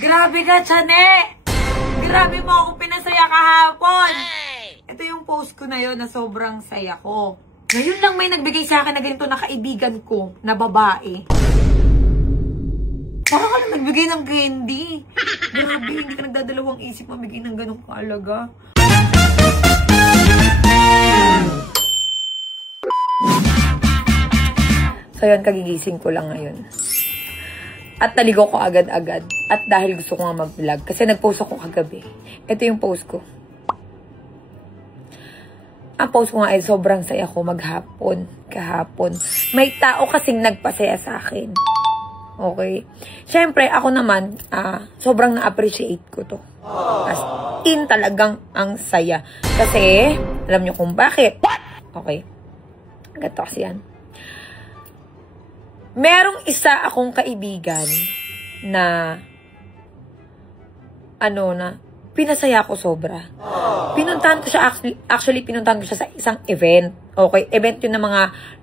Grabe ka, Chane! Grabe mo ako pinasaya kahapon! Ito yung post ko na yun na sobrang saya ko. Ngayon lang may nagbigay sa akin na ganito na kaibigan ko na babae. Parang ka lang nagbigay ng candy. Grabe, hindi ka nagdadalawang isip mamigay ng ganong kaalaga. So yun, kagigising ko lang ngayon. At naligo ko agad-agad. At dahil gusto ko nga mag-vlog. Kasi nag-post ako kagabi. Ito yung post ko. Ang post ko nga ay sobrang saya ko maghapon. Kahapon. May tao kasing nagpasaya sa akin. Okay? Siyempre, ako naman, sobrang na-appreciate ko to. As in, talagang ang saya. Kasi, alam nyo kung bakit. Okay? Ganito kasi yan. Merong isa akong kaibigan na pinasaya ko sobra. Pinuntahan ko siya, actually pinuntahan ko siya sa isang event. Okay, event yun ng mga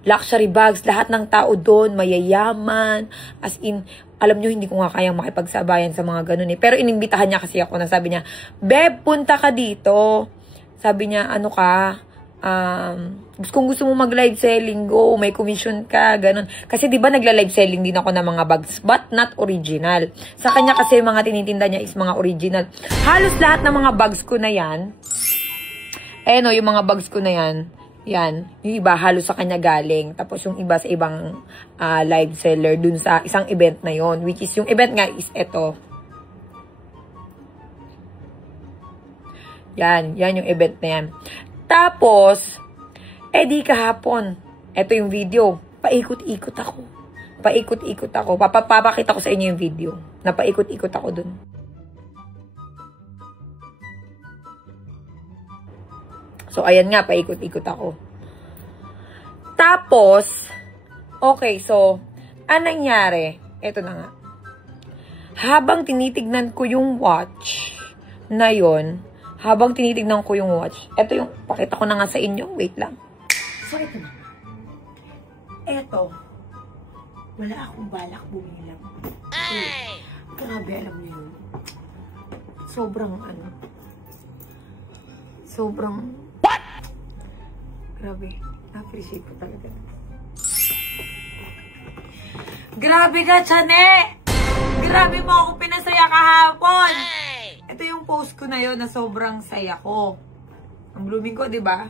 luxury bags, lahat ng tao doon, mayayaman, as in, alam nyo, hindi ko nga kayang makipagsabayan sa mga ganun eh. Pero inimbitahan niya kasi ako na sabi niya, Beb, punta ka dito. Sabi niya, ano ka, kung gusto mo mag-live selling, go, may commission ka, ganun. Kasi di ba nagla-live selling din ako ng mga bags, but not original. Sa kanya kasi mga tinitinda niya is mga original. Halos lahat ng mga bags ko na yan, yung mga bags ko na yan, yung iba halos sa kanya galing. Tapos yung iba sa ibang live seller dun sa isang event na yon, which is yung event nga is eto. Yan yung event na yan. Tapos, di kahapon, eto yung video, paikot-ikot ako. Paikot-ikot ako. Papakita ko sa inyo yung video. Na paikot-ikot ako dun. So, ayan nga, paikot-ikot ako. Tapos, okay, so, anong nangyari? Eto na nga. Habang tinitignan ko yung watch na yon, habang tinitignan ko yung watch, eto yung, pakita ko na nga sa inyo, wait lang. So, eto na. Eto, wala akong balak bumilang. Grabe, alam niyo yun. Sobrang, what? Grabe, na-appreciate ko talaga. Grabe ka, Chane! Grabe mo ako pinasaya kahapon! Ito yung post ko na yun na sobrang saya ko. Ang blooming ko, di ba?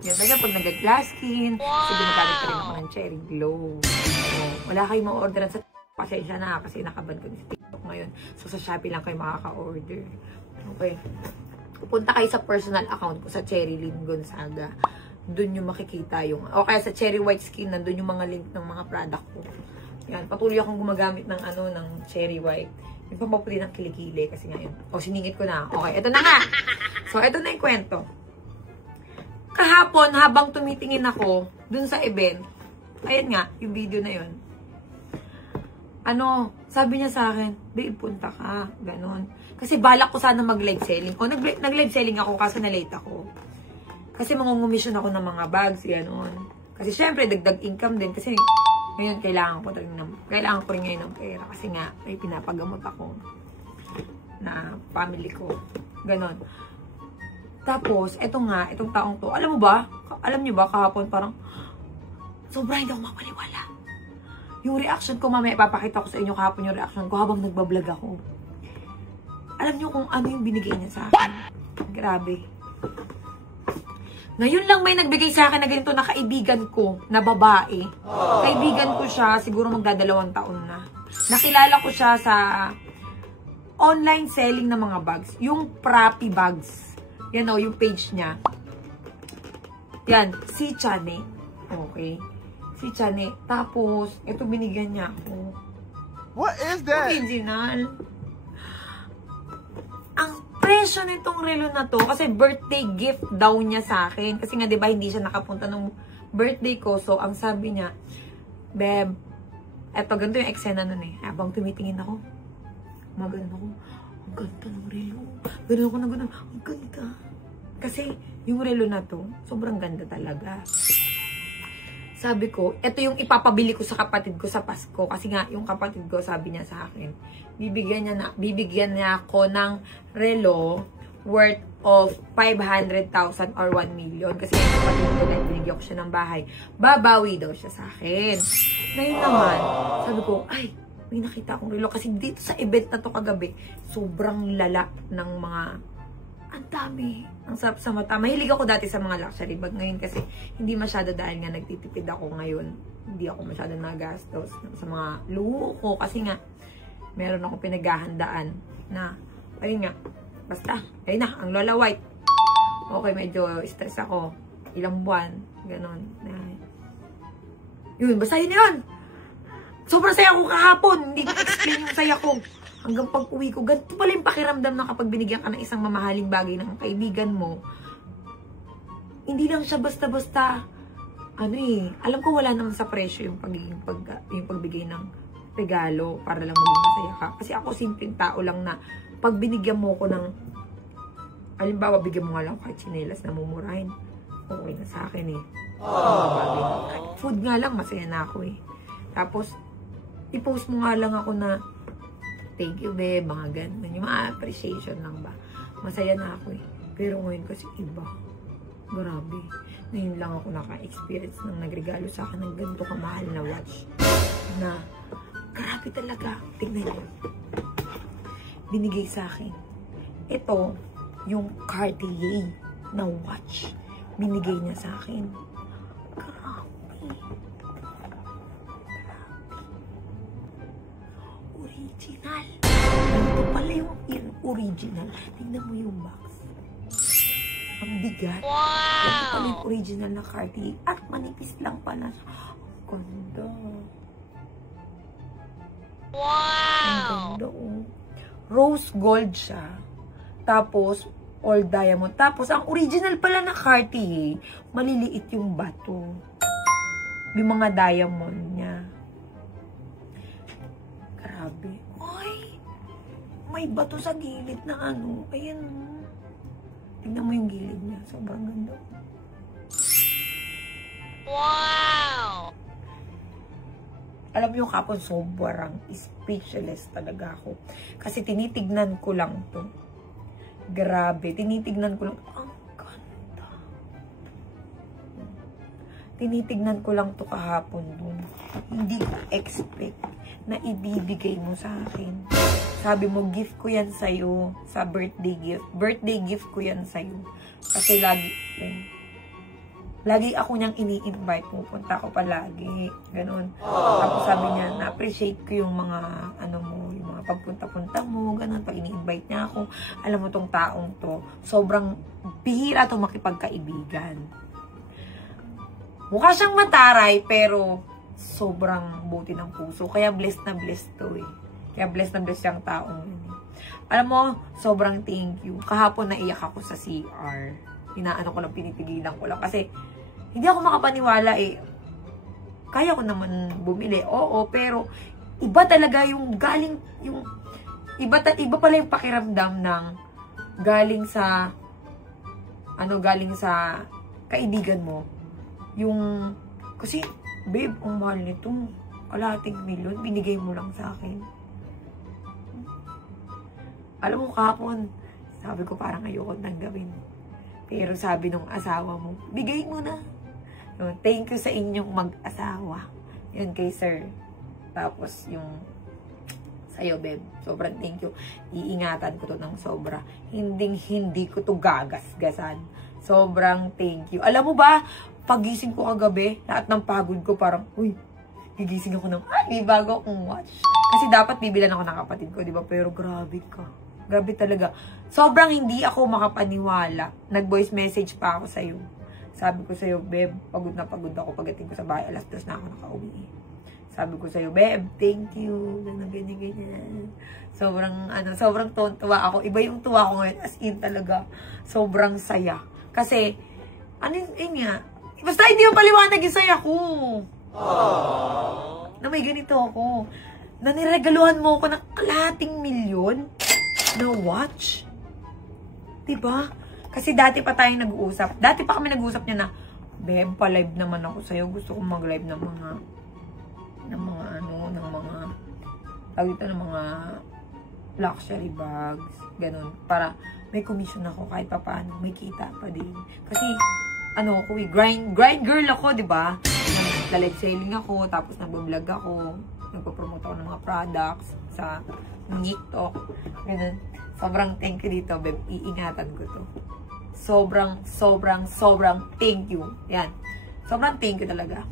Yan talaga pag nag-glass skin. Kasi gumagamit pa rin ako ng Cherry Glow. So, wala kayong ma-orderan sa pasensya na kasi nakaban ko sa TikTok ngayon. So, sa Shopee lang kayo makaka-order. Okay. Pupunta kayo sa personal account ko sa Cherry Lynn Gonzaga. Doon yung makikita yung... O kaya sa Cherry White Skin, nandun yung mga link ng mga product ko. Yan. Patuloy akong gumagamit ng ng Cherry White. Yung pampaputi ng kilikili kasi ngayon. O, siningit ko na. Okay, ito na nga. So, ito na yung kwento. Kahapon, habang tumitingin ako dun sa event, ayan nga, yung video na yun. Sabi niya sa akin, babe, punta ka. Ganon. Kasi balak ko sana mag-live selling. O, nag-live selling ako kasi na-late ako. Kasi mangungumission ako ng mga bags, ganon. Kasi syempre, dagdag income din. Kasi ngayon, kailangan ko rin ngayon ng pera. Kasi nga, may pinapagamot ako na family ko. Ganon. Tapos, itong taong to, alam niyo ba, kahapon parang, sobrang hindi ako mapaniwala. Yung reaction ko, mamaya ipapakita ko sa inyo kahapon yung reaction ko habang nagbablog ako. Alam niyo kung ano yung binigay niya sa akin. Grabe. Ngayon lang may nagbigay sa akin na ganito na kaibigan ko na babae. Kaibigan ko siya, siguro magdadalawang taon na. Nakilala ko siya sa online selling ng mga bags. Yung Prappy Bags. Yan o, yung page niya. Yan, si Chane. Okay. Si Chane. Tapos, ito binigyan niya ako. What is that? Original. Ang presyo nitong relo na to, kasi birthday gift daw niya sa akin. Kasi nga, di ba, hindi siya nakapunta nung birthday ko. So, ang sabi niya, Beb, eto, ganito yung eksena nun eh. Habang tumitingin ako, maganon ako, ang ganda ng relo. Ganun ako na ganun, ang ganda. Kasi, yung relo na to, sobrang ganda talaga. sabi ko, ito yung ipapabili ko sa kapatid ko sa Pasko. Kasi nga, yung kapatid ko, sabi niya sa akin, bibigyan niya ako ng relo worth of 500,000 or 1 million. Kasi yung kapatid ko na binigyan ko siya ng bahay, babawi daw siya sa akin. Ngayon naman, sabi ko, ay, may nakita akong relo. Kasi dito sa event na to kagabi, sobrang lala ng mga, ang dami. Ang sarap sa mata. Mahilig ako dati sa mga luxury bag. Ngayon kasi, hindi masyado dahil nga nagtitipid ako ngayon. Hindi ako masyado nagastos sa mga luho ko. Kasi nga, meron akong pinaghahandaan na, ayun nga, basta, ayun na, ang Lola White. Okay, medyo stress ako. Ilang buwan, ganon. Yun, basta yun yun. Sobrang saya ko kahapon. Hindi ko explain yung saya ko. Hanggang pag-uwi ko, ganito pala yung pakiramdam na kapag binigyan ka ng isang mamahaling bagay ng kaibigan mo, hindi lang siya basta-basta, alam ko wala naman sa presyo yung pagbigay ng regalo para lang maging masaya ka. Kasi ako simpleng tao lang na pag binigyan mo ko ng, halimbawa, bigyan mo nga lang kahit chinelas na mumurahin, okay na sa akin eh. Food nga lang, masaya na ako eh. Tapos, i-post mo nga lang ako na, thank you, babe, mga ganun. Yung mga appreciation lang ba. Masaya na ako eh. Pero ngayon kasi iba. Grabe. Ngayon lang ako naka-experience ng nagregalo sa akin ng ganito kamahal na watch. Na, grabe talaga. Tignan niyo. Binigay sa akin. Ito, yung Cartier na watch. Binigay niya sa akin. Grabe. Original. Ito pala yung original. Tingnan mo yung box. Ang bigat. Wow! Ito pala yung original na Cartier. At manipis lang pala. Ang ganda. Wow! Ang ganda, oh. Rose gold siya. Tapos, all diamond. Tapos, ang original pala na Cartier, maliliit yung bato. Yung mga diamond niya. Grabe. Ay! May bato sa gilid na ano. Ayan. Tingnan mo yung gilid niya. Sobrang ganda. Wow! Alam niyo kapon, sobrang speechless talaga ako. Kasi tinitignan ko lang to. Grabe. Tinitignan ko lang. Ang ganda. Tinitignan ko lang to kahapon dun. Hindi ko expect na ibibigay mo sa akin. Sabi mo, gift ko yan sa'yo sa birthday gift. Birthday gift ko yan sa'yo. Kasi lagi ako niyang ini-invite. Pupunta ako palagi. Ganun. Tapos sabi niya, na-appreciate ko yung mga, yung mga pagpunta-punta mo. Ganun. Pag ini-invite niya ako. Alam mo tong taong to, sobrang bihira to makipagkaibigan. Mukha siyang mataray, pero sobrang buti ng puso. Kaya blessed na blessed to eh. Kaya blessed na blessed yung taong yun eh. Alam mo, sobrang thank you. Kahapon naiyak ako sa CR. Inaano ko lang, pinipigilan ko lang. Kasi, hindi ako makapaniwala eh. Kaya ko naman bumili. Oo, pero, iba talaga yung galing, iba pala yung pakiramdam ng galing sa kaibigan mo. Yung, kasi, babe, ang mahal nito. Kalahating milyon, binigay mo lang sa akin. Alam mo, kahapon, sabi ko parang ayoko nang gawin. Pero sabi nung asawa mo, bigay mo na. Yun, thank you sa inyong mag-asawa. Yun kay sir. Tapos yung sa'yo, babe. Sobrang thank you. Iingatan ko to ng sobra. Hindi ko to gagasgasan. Sobrang thank you. Alam mo ba, pagising ko kagabi, lahat ng pagod ko parang, uy, gigising ako ng, may bago akong watch. Kasi dapat bibilan ako ng kapatid ko, di ba? Pero grabe ka. Grabe talaga. Sobrang hindi ako makapaniwala. Nag-voice message pa ako sa'yo. Sabi ko sa'yo, babe, pagod na pagod ako. Pagdating ko sa bahay, alas 2 na ako nakauwi. Sabi ko sa'yo, babe, thank you. Ganyan. Sobrang tuwa ako. Iba yung tuwa ko ngayon. As in talaga, sobrang saya. Kasi, nga, basta hindi mo paliwanag yung saya ko. Na may ganito ako. Na niregaluhan mo ako ng kalahating milyon na watch. Diba? Kasi dati pa tayong nag-uusap. Dati pa kami nag-uusap niya na, Beb, pa-live naman ako sa'yo. Gusto kong mag-live ng mga luxury bags, ganun. Para may commission ako kahit papaano, may kita pa din. Kasi, grind girl ako, di ba? Nag-live selling ako, tapos nag-vlog ako, nagpo-promote ako ng mga products sa TikTok, ganun. Sobrang thank you dito, babe. Iingatan ko to. Sobrang thank you. Yan. Sobrang thank you talaga.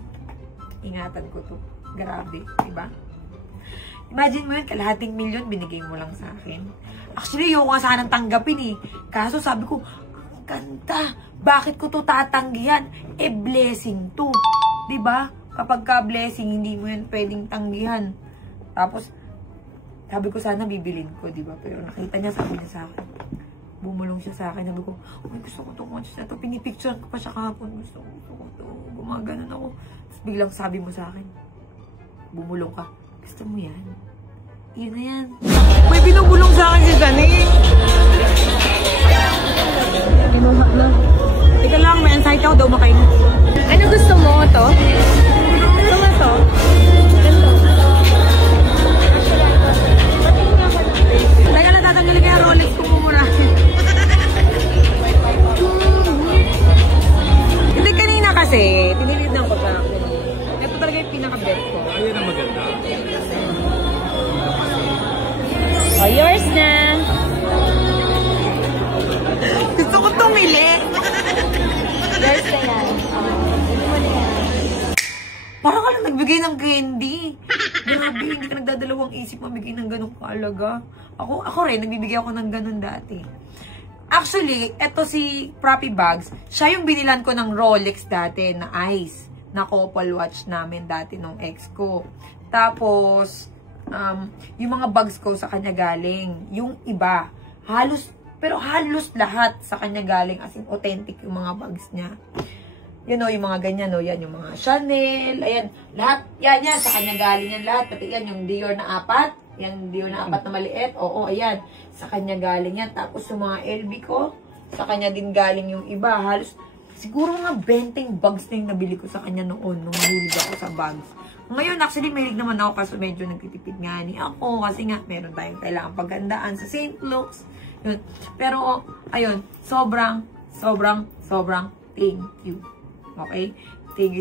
Ingatan ko to. Grabe, diba? Imagine mo yun, kalahating milyon binigay mo lang sa akin. Actually, yung nga sanang tanggapin eh. Kaso sabi ko, ang ganda. Bakit ko to tatanggihan? Blessing to. Diba? Kapag ka blessing, hindi mo yan pwedeng tanggihan. Tapos, sabi ko sana bibilin ko, diba? Pero nakita niya, sabi niya sa akin. Bumulong siya sa akin. Sabi ko, uy, gusto ko itong watch na ito. Pinipicturean ko pa siya kahapon. Gusto ko ito. Gumaganon ako. Tapos biglang sabi mo sa akin, bumulong ka. Gusto mo yan? Yun na yan. May binubulong sa akin si Janine. Kinuha na. Teka lang, may anxiety ako daw makain. Ano gusto mo? Ito? Gusto mo ito? Ito. Teka lang, tatanggalin kaya Rolex ko mumurahin. Hindi, kanina kasi, tinilid ko sa akin. Ito talaga yung pinaka-bet ko. Ayun ang maganda. Oh, yours na. Gusto ko tumili. Yours na yan. Hindi mo na yan. Parang ka lang nagbigay ng candy. Grabe, hindi ka nagdadalawang isip mabigay ng ganong kaalaga. Ako rin, nagbibigay ako ng ganon dati. Actually, eto si Proppy Bags, siya yung binilan ko ng Rolex dati na Ice, na couple watch namin dati nung ex ko. Tapos, yung mga bags ko sa kanya galing. Yung iba, halos lahat sa kanya galing, as in authentic yung mga bags niya. Yung mga ganyan, yan yung mga Chanel, ayan, lahat, yan, sa kanya galing yan lahat, pati yan, yung Dior na 4, yan, Dior na 4 na maliit, oo, ayan, sa kanya galing yan, tapos yung mga LV ko, sa kanya din galing yung iba, halos, siguro mga 20 bags na yung nabili ko sa kanya noon, nung mahilig ako sa bags. Ngayon, actually, mahilig naman ako kasi medyo nagtitipid nga ni ako, kasi nga, meron tayong kailangang paghandaan sa St. Luke's, yun. Pero, ayun, sobrang thank you. Okay? Thank you.